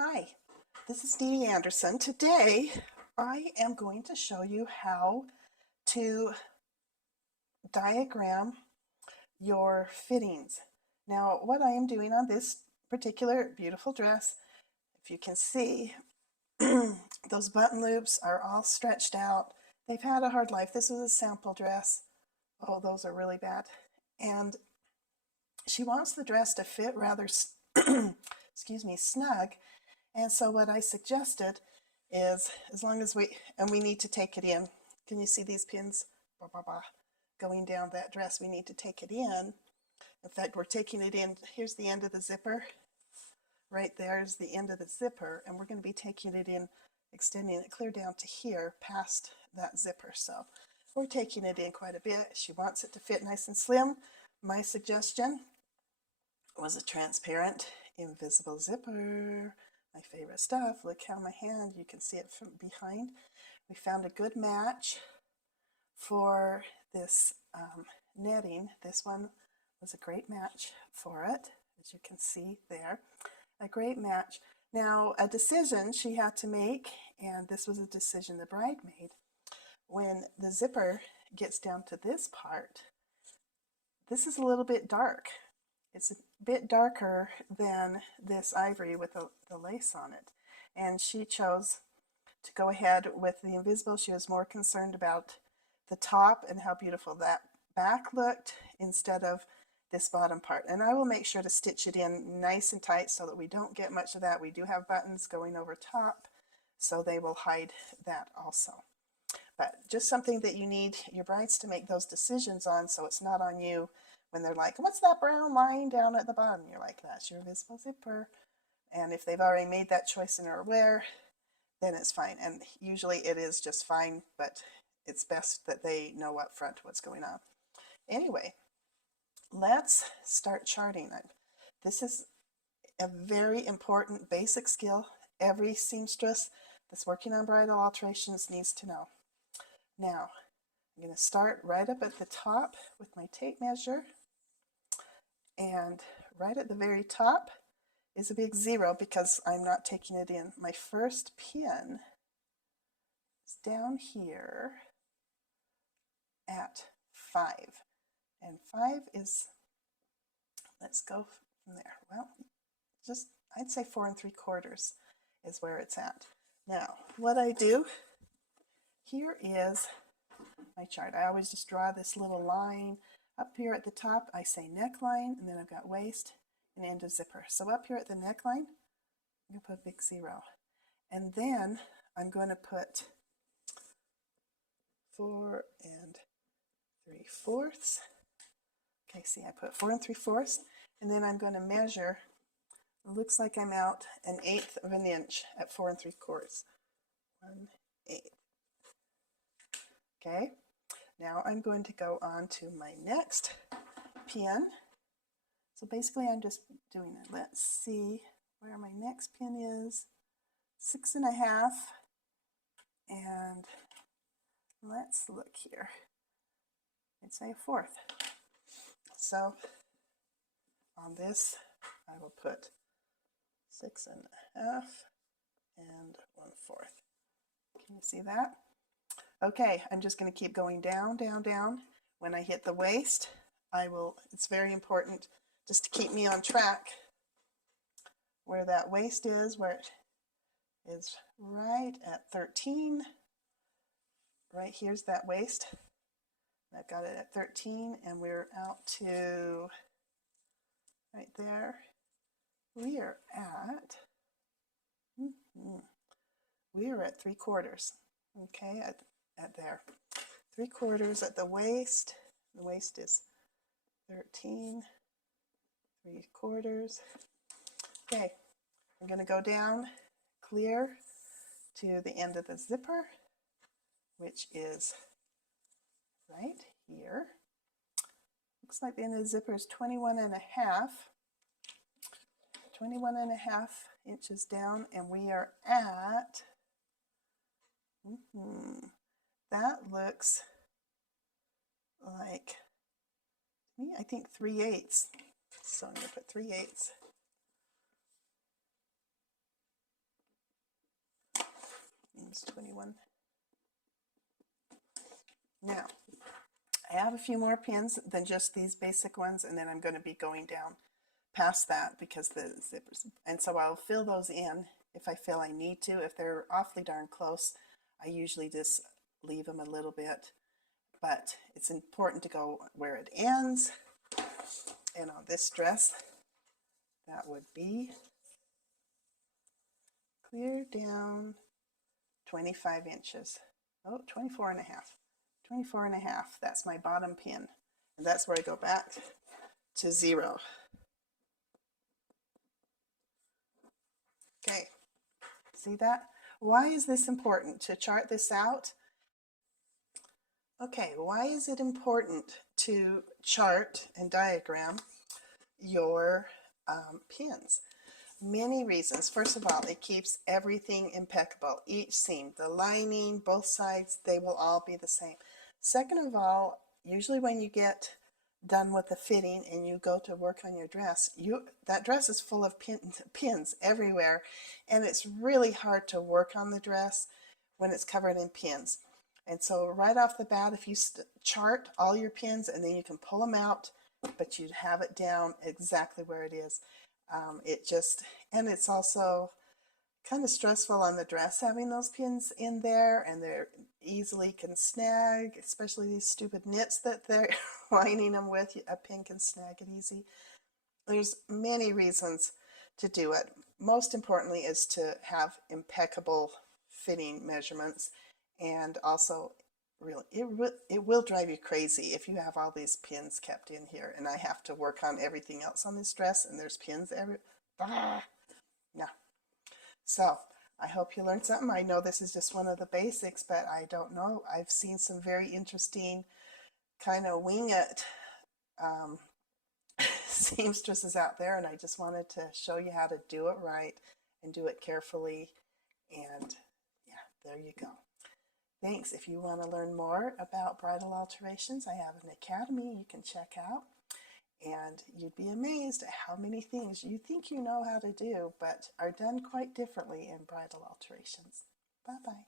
Hi, this is Dee Anderson. Today I am going to show you how to diagram your fittings. Now, what I am doing on this particular beautiful dress, if you can see, those button loops are all stretched out. They've had a hard life. This is a sample dress. Oh, those are really bad. And she wants the dress to fit rather, excuse me, snug. And so what I suggested is, as long as we need to take it in. Can you see these pins? Bah, bah, bah, going down that dress, we need to take it in. In fact, we're taking it in. Here's the end of the zipper. Right there is the end of the zipper, and we're going to be taking it in, extending it clear down to here, past that zipper. So we're taking it in quite a bit. She wants it to fit nice and slim. My suggestion was a transparent, invisible zipper. My favorite stuff. Look how my hand, you can see it from behind. We found a good match for this netting. This one was a great match for it, as you can see there. A great match. Now, a decision she had to make, and this was a decision the bride made, when the zipper gets down to this part, this is a little bit dark. It's a bit darker than this ivory with the lace on it. And she chose to go ahead with the invisible. She was more concerned about the top and how beautiful that back looked instead of this bottom part. And I will make sure to stitch it in nice and tight so that we don't get much of that. We do have buttons going over top, so they will hide that also. But just something that you need your brides to make those decisions on, so it's not on you when they're like, what's that brown line down at the bottom? You're like, that's your visible zipper. And if they've already made that choice and are aware, then it's fine. And usually it is just fine, but it's best that they know up front what's going on. Anyway, let's start charting. This is a very important basic skill every seamstress that's working on bridal alterations needs to know. Now, I'm going to start right up at the top with my tape measure. And right at the very top is a big 0 because I'm not taking it in. My first pin is down here at 5. And 5 is, let's go from there. Well, just, I'd say 4 3/4 is where it's at. Now, what I do, here is my chart. I always just draw this little line. Up here at the top, I say neckline, and then I've got waist and end of zipper. So up here at the neckline, I'm going to put a big 0. And then I'm going to put 4 3/4. Okay, see, I put 4 3/4, and then I'm going to measure. It looks like I'm out 1/8 of an inch at 4 3/4. 1/8. Okay, now I'm going to go on to my next pin. So basically I'm just doing it. Let's see where my next pin is. 6.5. And let's look here. It's a 1/4. So on this, I will put 6.5 and 1/4. Can you see that? Okay, I'm just going to keep going down, down, down. When I hit the waist, it's very important just to keep me on track where that waist is, where it is right at 13. Right here's that waist. I've got it at 13, and we're out to right there. We are at 3/4. Okay, at there. 3/4 at the waist. The waist is 13, 3/4. Okay, I'm going to go down clear to the end of the zipper, which is right here. Looks like the end of the zipper is 21.5. 21.5 inches down, and we are at, that looks like, to me, I think 3/8. So I'm going to put 3/8. That's 21. Now, I have a few more pins than just these basic ones, and then I'm going to be going down past that because the zippers, and so I'll fill those in if I feel I need to. If they're awfully darn close, I usually just leave them a little bit, but it's important to go where it ends. And on this dress, that would be clear down 25 inches. Oh, 24 and a half. 24 and a half. That's my bottom pin. And that's where I go back to 0. Okay, see that? Why is this important to chart this out? Okay, why is it important to chart and diagram your pins? Many reasons. First of all, it keeps everything impeccable. Each seam, the lining, both sides, they will all be the same. Second of all, usually when you get done with the fitting and you go to work on your dress, that dress is full of pins everywhere, and it's really hard to work on the dress when it's covered in pins. And so right off the bat, if you chart all your pins and then you can pull them out, but you have it down exactly where it is. And it's also kind of stressful on the dress having those pins in there, and they're easily can snag, especially these stupid knits that they're lining them with. A pin can snag it easy. There's many reasons to do it. Most importantly is to have impeccable fitting measurements, and also really it will drive you crazy if you have all these pins kept in here and I have to work on everything else on this dress and there's pins everywhere. No. So I hope you learned something. I know this is just one of the basics, but I don't know. I've seen some very interesting kind of wing it seamstresses out there, and I just wanted to show you how to do it right and do it carefully. And yeah, there you go. Thanks. If you want to learn more about bridal alterations, I have an academy you can check out, and you'd be amazed at how many things you think you know how to do but are done quite differently in bridal alterations. Bye-bye.